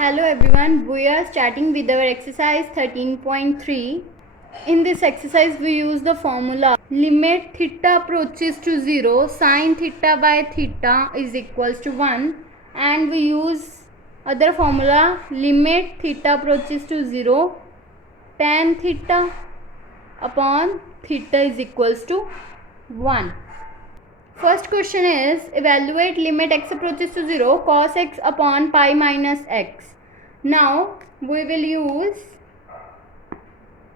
Hello everyone, we are starting with our exercise 13.3. In this exercise we use the formula limit theta approaches to 0 sin theta by theta is equals to 1, and we use other formula limit theta approaches to 0 tan theta upon theta is equals to 1. First question is evaluate limit x approaches to 0 cos x upon pi minus x. Now we will use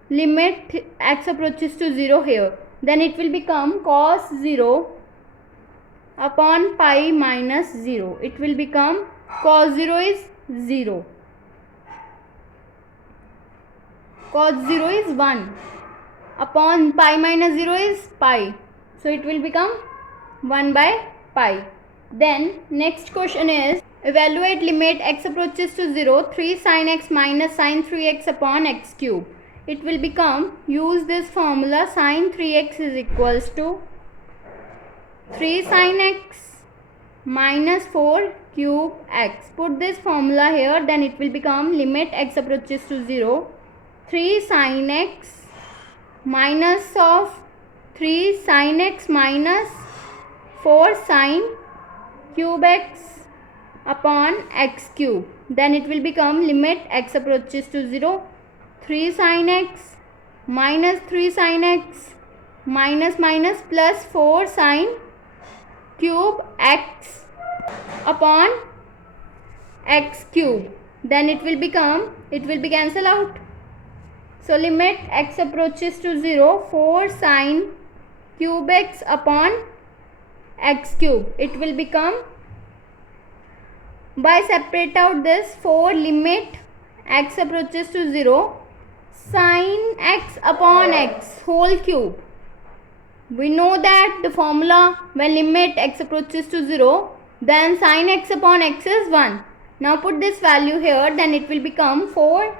limit x approaches to 0 here. Then it will become cos 0 upon pi minus 0. It will become cos 0 is 0. Cos 0 is 1 upon pi minus 0 is pi. So it will become 1 by pi. Then next question is evaluate limit x approaches to 0 3 sin x minus sin 3x upon x cube. It will become, use this formula, sin 3x is equals to 3 sin x minus 4 cube x. Put this formula here, then it will become limit x approaches to 0 3 sin x minus of 3 sin x minus 4 sin cube x upon x cube. Then it will become limit x approaches to 0 3 sin x minus 3 sin x minus plus 4 sin cube x upon x cube. Then it will be cancel out. So limit x approaches to 0 4 sin cube x upon x cube. It will become, by separate out this 4 limit x approaches to 0 sin x upon x whole cube. We know that the formula when limit x approaches to 0, then sin x upon x is 1. Now put this value here, then it will become 4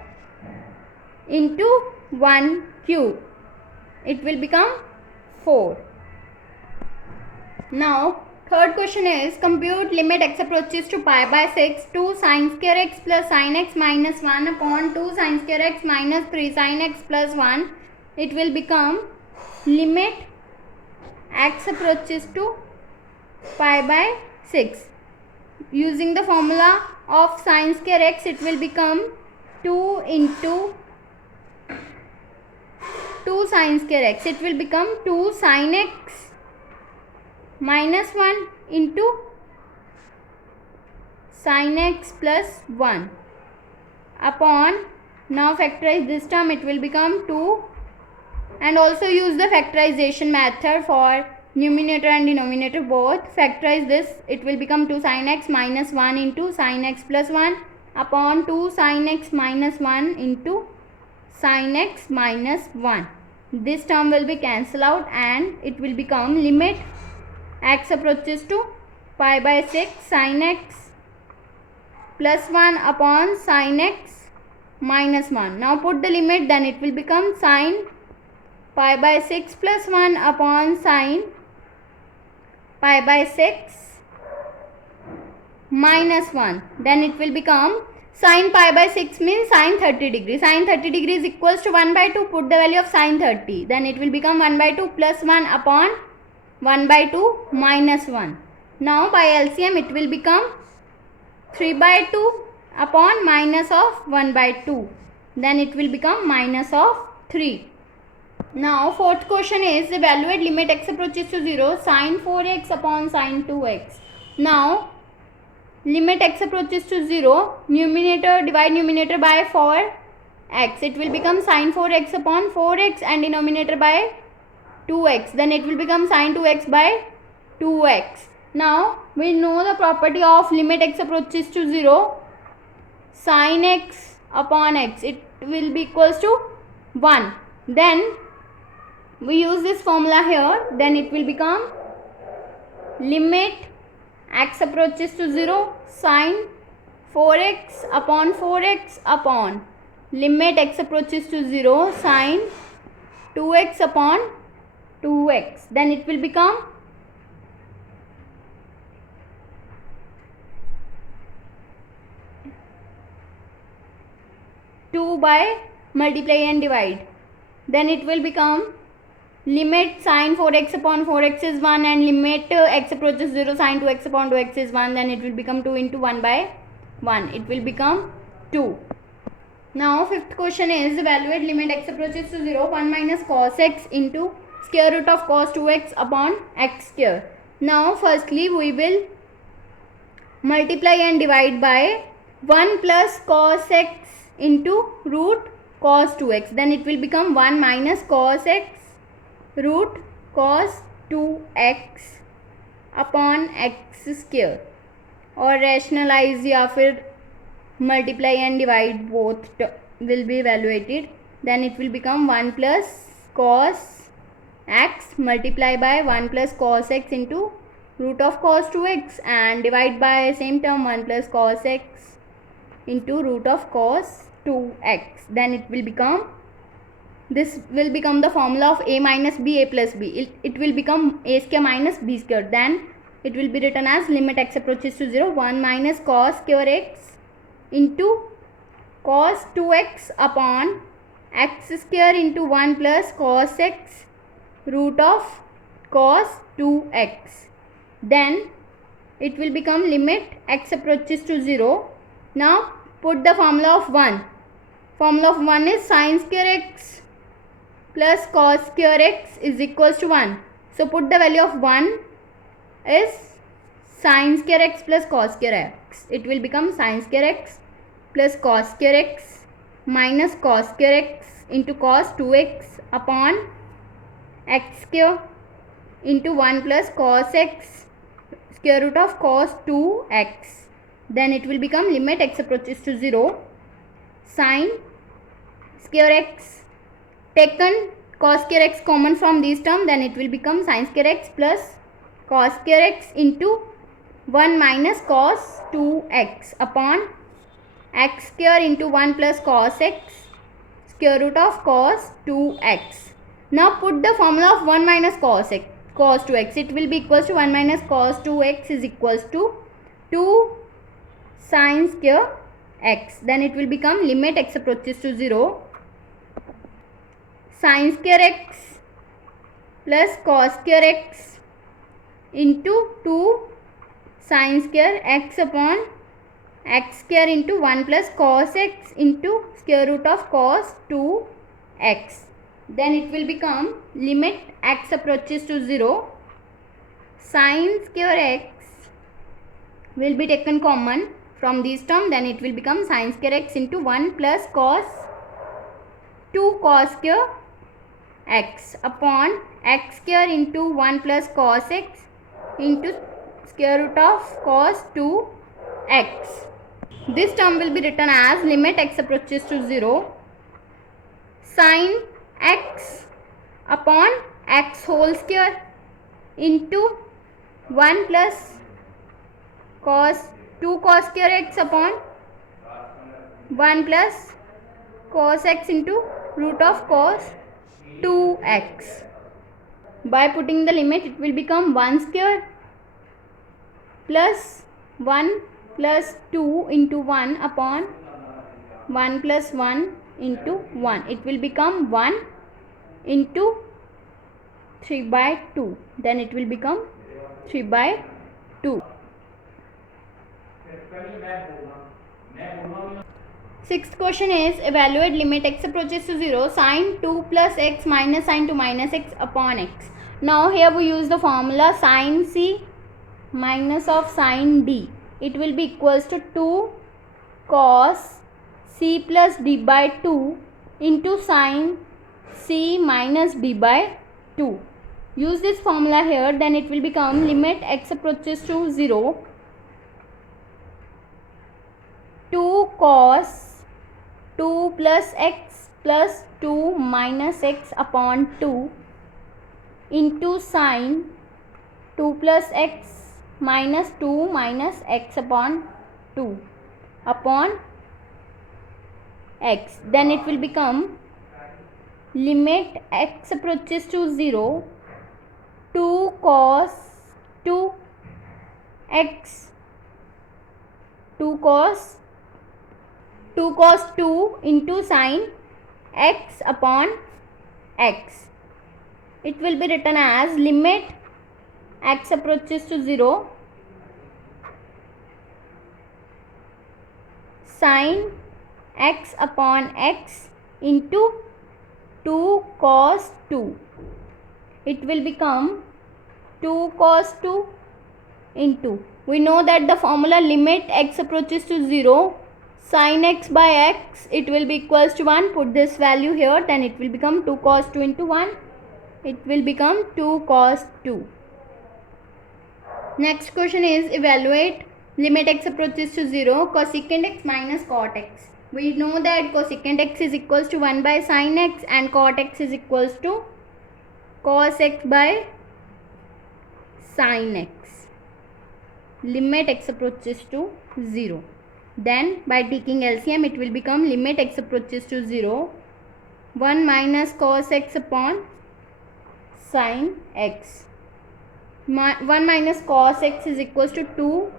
into 1 cube. It will become 4. Now third question is compute limit x approaches to pi by 6 2 sin square x plus sin x minus 1 upon 2 sin square x minus 3 sin x plus 1. It will become limit x approaches to pi by 6. Using the formula of sin square x, it will become 2 into 2 sin square x. It will become 2 sin x minus 1 into sin x plus 1 upon, now factorize this term, it will become 2, and also use the factorization method for numerator and denominator both. Factorize this, it will become 2 sin x minus 1 into sin x plus 1 upon 2 sin x minus 1 into sin x minus 1. This term will be cancelled out and it will become limit x approaches to pi by 6 sin x plus 1 upon sin x minus 1. Now put the limit, then it will become sin pi by 6 plus 1 upon sin pi by 6 minus 1. Then it will become sin pi by 6 means sin 30 degree. Sin 30 degree is equals to 1 by 2. Put the value of sin 30. Then it will become 1 by 2 plus 1 upon 1 by 2 minus 1. Now by LCM it will become 3 by 2 upon minus of 1 by 2. Then it will become minus of 3. Now fourth question is evaluate limit x approaches to 0 sin 4x upon sin 2x. Now limit x approaches to 0, numerator, divide numerator by 4x. It will become sin 4x upon 4x and denominator by 2x. Then it will become sin 2x by 2x. Now we know the property of limit x approaches to 0 sin x upon x. It will be equals to 1. Then we use this formula here. Then it will become limit x approaches to 0 sin 4x upon 4x upon limit x approaches to 0 sin 2x upon 2x. Then it will become 2 by multiply and divide. Then it will become limit sin 4x upon 4x is 1 and limit x approaches 0 sin 2x upon 2x is 1. Then it will become 2 into 1 by 1. It will become 2. Now fifth question is evaluate limit x approaches to 0 1 minus cos x into square root of cos 2x upon x square. Now firstly we will multiply and divide by 1 plus cos x into root cos 2x. Then it will become 1 minus cos x root cos 2x upon x square. और rationalize या फिर multiply and divide both will be evaluated. Then it will become 1 plus cos x multiply by 1 plus cos x into root of cos 2x and divide by same term 1 plus cos x into root of cos 2x. Then it will become, this will become the formula of a minus b, a plus b. It will become a square minus b square. Then it will be written as limit x approaches to 0 1 minus cos square x into cos 2x upon x square into 1 plus cos x root of cos 2x. Then it will become limit x approaches to 0. Now put the formula of 1. Formula of 1 is sin square x plus cos square x is equals to 1. So put the value of 1 is sin square x plus cos square x. It will become sin square x plus cos square x minus cos square x into cos 2x upon x square into 1 plus cos x square root of cos 2x. Then it will become limit x approaches to 0 sin square x, taken cos square x common from this term, then it will become sin square x plus cos square x into 1 minus cos 2x upon x square into 1 plus cos x square root of cos 2x. Now put the formula of 1 minus cos x, cos 2x. It will be equals to 1 minus cos 2x is equals to 2 sin square x. Then it will become limit x approaches to 0 sin square x plus cos square x into 2 sin square x upon x square into 1 plus cos x into square root of cos 2x. Then it will become limit x approaches to 0 sin square x will be taken common from this term. Then it will become sin square x into 1 plus cos 2 cos square x upon x square into 1 plus cos x into square root of cos 2x. This term will be written as limit x approaches to 0 sin x upon x whole square into 1 plus cos 2 cos square x upon 1 plus cos x into root of cos 2x. By putting the limit, it will become 1 square plus 1 plus 2 into 1 upon 1 plus 1 into 1. It will become 1 into 3 by 2. Then it will become 3 by 2. Sixth question is evaluate limit x approaches to 0 sin 2 plus x minus sin 2 minus x upon x. Now here we use the formula sin c minus of sin d. It will be equals to 2 cos c plus d by 2 into sin c minus d by 2. Use this formula here, then it will become limit x approaches to 0 2 cos 2 plus x plus 2 minus x upon 2 into sin 2 plus x minus 2 minus x upon 2 upon x. Then it will become limit x approaches to 0 2 cos 2 x 2 cos 2 cos 2 into sin x upon x. It will be written as limit x approaches to 0, sin x upon x into 2 cos 2. It will become 2 cos 2 into, we know that the formula limit x approaches to 0, sin x by x, it will be equals to 1. Put this value here, then it will become 2 cos 2 into 1. It will become 2 cos 2. Next question is evaluate limit x approaches to 0, cosecant x minus cot x. We know that cosecant x is equals to 1 by sin x and cot x is equals to cos x by sin x. Limit x approaches to 0. Then by taking LCM, it will become limit x approaches to 0, 1 minus cos x upon sin x. 1 minus cos x is equals to 2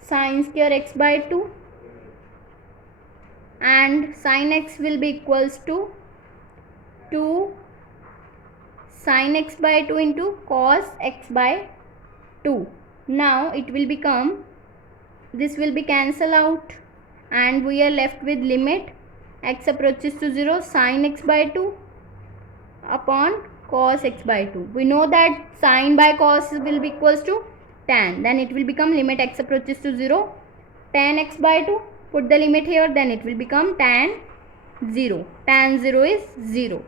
sin square x by 2, and sin x will be equals to 2 sin x by 2 into cos x by 2. Now it will become, this will be cancelled out and we are left with limit x approaches to 0, sin x by 2 upon cos x by 2. We know that sin by cos will be equals to tan. Then it will become limit x approaches to 0, tan x by 2. Put the limit here, then it will become tan 0. Tan 0 is 0.